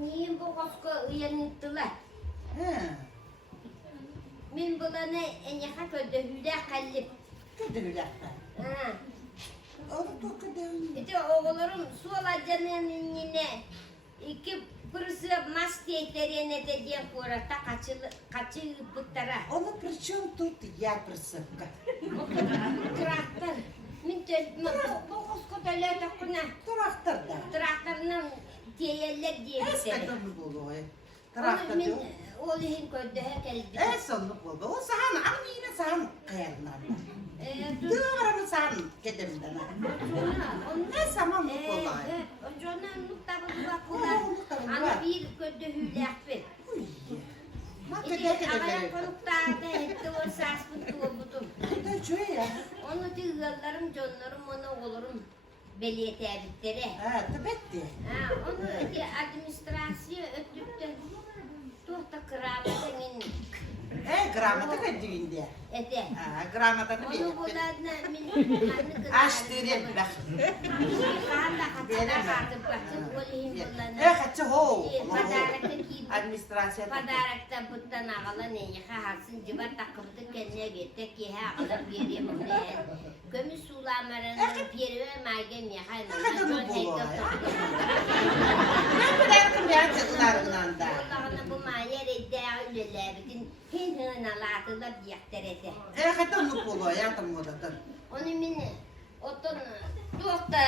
niye bu kosko uyanıttılar? He. Min bulanı enyaha köde hüde kallip. Kötü bir dakika. Ha. Onu da kötü. Bir de oğullarım su alacağının yine iki pırsı mas diyetlerine de diye kurata kaçı bıktara. Onu причем тут я присыпка. Traktör. Min tözme bu kosko döle takuna. Тракторда. Traktörünün diyeller diye bir şey. Это не было. Onu Трактор. min oğluhin köde hekel. Sonlu buldu. O sahan, ama yine sahan kayarlarla. Dur. Duvara sahan kedimden. Ne zaman bu kolay? Önceden mutlaka bakılar. Ama bir köde hülyakbet. İşte ağayak konuklarda etti o sas mutlu oldum. Ne diyor ya? Onu tığlarım, canlarım, onu olurum. Belediye tebrikleri. Ha, tabii. Onu administrasyon öttürttü. Tuhta kırabatının Gramata düğünde. ete. Gramatanı Onu beğendim. buladına min Açtırayım bak. Kanda kaçana kartıp bakıp olayım buladına. Kaçı ho. Padarakta giyip Administrasyon. padarakta buttan ağala neye harsın civar takıbıdı kendine gitti ki ağala bir yere bunu. Kömü sulamarını piyeri ve maygen ya hayvan. Ne bırakın ya çıklarından da. Allah'ına bu mayer iddia öyleler bütün hin alatılar diyekterete. Kaçı mı buluyor ya tam orada? Onu min otun tuhta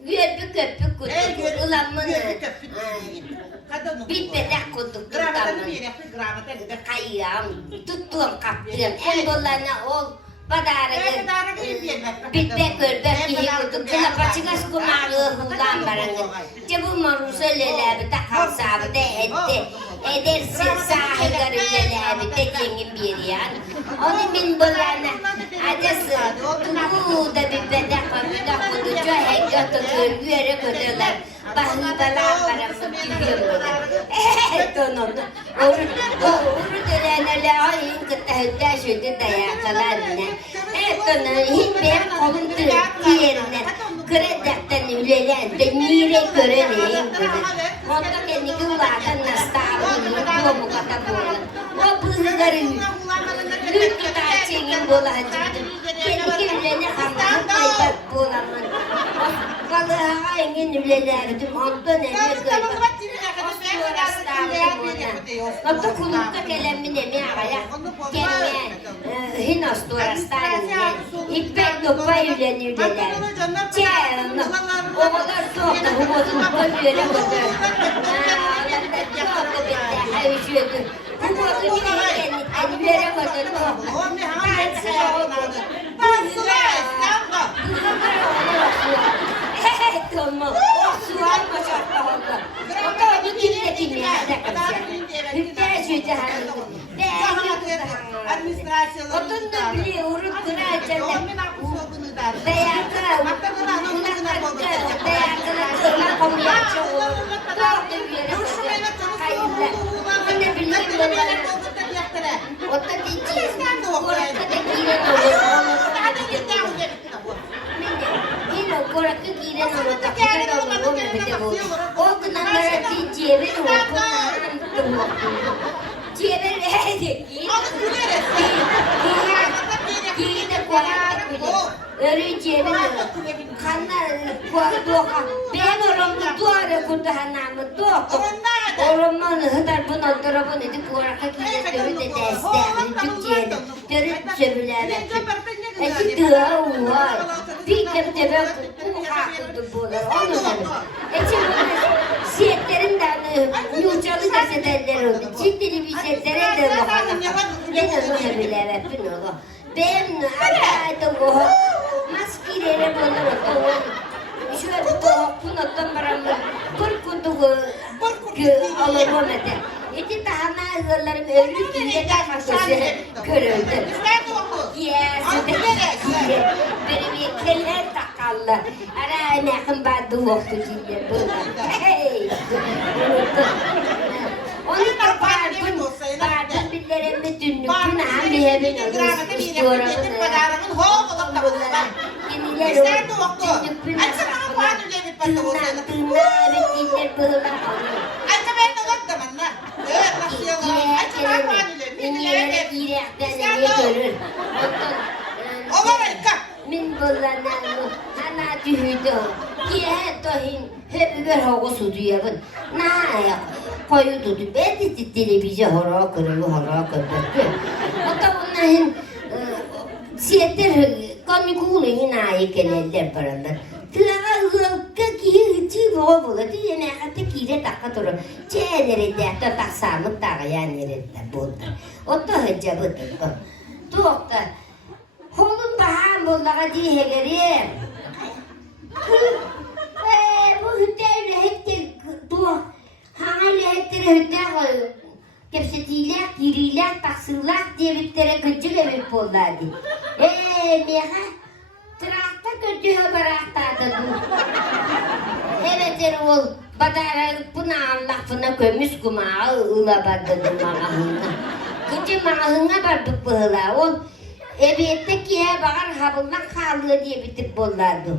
gürbü köpük kutu ulanmanı. Bitmeden kutu Gramatanı beğendim. Gramatanı. Kayıyorum, tuttuğum kaptırım. En dolarına ol, padarı bitme görbek gibi kutu. Kına paçıkas kumağı hulan barangı. Cebu moru söyleler, takal sahibi de etti. Edersin sahi garipleler, de cengin bir yan. Onu min dolarına acısı. Tuğu da bir bedek kapıda kutu. Çoğe götü görgüyere kutular. Bahı bala paramı tüyüyorum. Tonunu. Oru dölenlerle ayın kıta hütta şöyle dayakalarına. Tonunu hiçbir kolun diğerine. Kredaktan ülelen de nire göreleyim bunu. Monta kendi güvardan nastavı yomu kata boğulun. O bızgarın lütfü tarçengin bolacıktım. Kendi ülene hamdan kaybat boğulamın. Balığa ayın ülelerdim ondan emir kaybat. Nokta kulukta kelamın emi ağaya kendine hinos doğrastanine ipek nokta ülenirdiler. Çağırın oğullar soğukta humudun koyuyla koydu. Ağlarında soğukta bitti hayışıyordu. Humudu yine kendilere koydu. Tansı olmadı. Tamam. O sual maçakta oldu. O da bir dinle dinle. Hüpter şöyle hanım. Otun da bile uğrup kıracağım. Dayakla. Dayakla kırma komiyatçı olur. Doğru bir yere koydu. Hayırlı. Onu bileyim bunları. O da diyeceğiz. Orada da giren olur. Korak giren olur, takıdan olur, o mübede bu. O kınamlara bir cebir olur, kınamın olur. Cebir hedi, giyin de korak bile. Örü cebir olur. Kanlar doğa. Ben orumda duvarı kurdu hanımı doğa. Orummanı hıdar bunun tarafını edip korak giyin dörü de desteğini Türkçe'de. Dörü cebirlerine. Eki dığa var. Bir kemde ben kutu bular. Onu da. Eki siyetlerinden yuğcalı gazeteler oldu. Çiftli bir setlere de bakalım. Ne de böyle bile bütün oğlu. Ben adaydım o. Maskilere bunları şöyle bundan baramı. Kurkudu alalım ede. Eti tahana ağırlarım ölü diye takmasısı görüldü. Benim yekeller takallı. Ara nekim badı vakti cilde burada. Hey! Onu da pardon billerimi dünlük günahım lehebin olur. İstiyorum. Yeniler olur. Dünlük günahım. Tırnağı bittiler bığlar olur. cebin. Na koyu tutu. Ben de televizyon horo kırığı. O da onların siyetler komikulu yine gelirler paralar. Tlaga ki ti bobula di ne hatta kire takka turu. Çenere de ta taksamı tağayan nerede buldu. O da hıcabı tuttu. Tuğda. Holun baham bollaga di hegeri. Bu hütteyle hekte tuğ. Hangi hektere hütte kepsetiler, giriler, taksırlar diye bittere gıcıl evip bolladı. Meha. Trakta kötü bıraktadı. Evet ol. Badara buna lafına kömüş kumağı ılabadı mağahına. Gıcı mağahına bardık bıhıla ol. Eviyetteki ya bağır habıldan kaldığı diye bitip bollardı.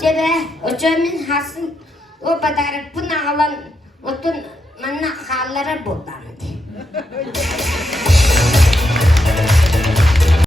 Cebe o çömün hasın o badara buna alan otun manna hallara bollar.